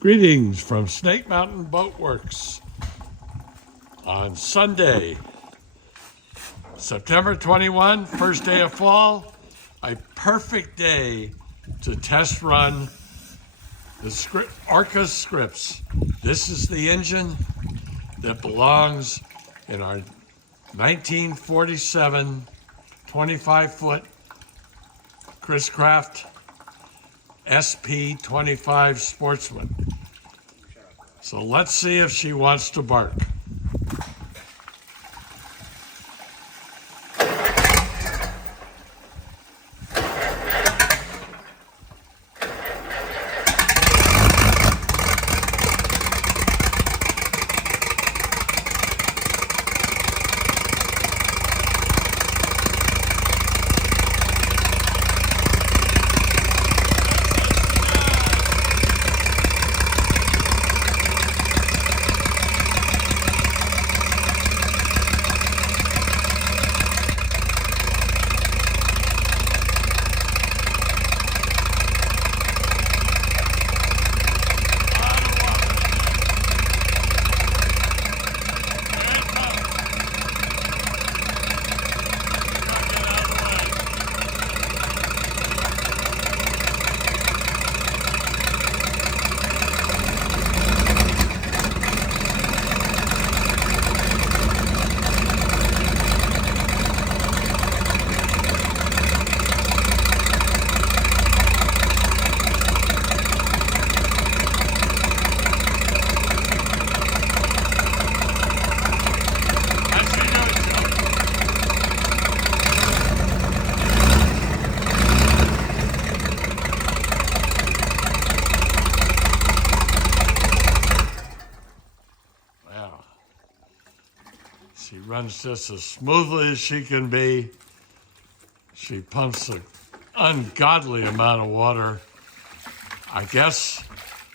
Greetings from Snake Mountain Boat Works on Sunday, September 21, first day of fall, a perfect day to test run the Orca Scripps. This is the engine that belongs in our 1947 25-foot Chris Craft SP-25 Sportsman. So let's see if she wants to bark. She runs just as smoothly as she can be. She pumps an ungodly amount of water. I guess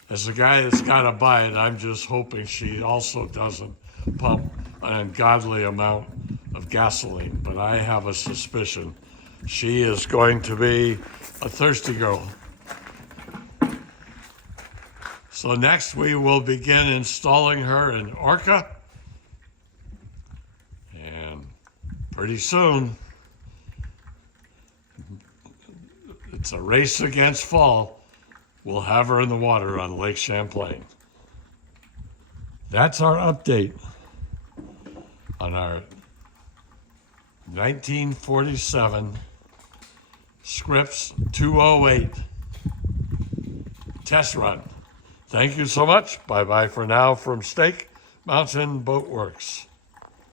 as a guy that's got to buy it, I'm just hoping she also doesn't pump an ungodly amount of gasoline. But I have a suspicion she is going to be a thirsty girl. So next we will begin installing her in Orca. And pretty soon, it's a race against fall. We'll have her in the water on Lake Champlain. That's our update on our 1947 Scripps 208 test run. Thank you so much. Bye-bye for now from Snake Mountain Boat Works.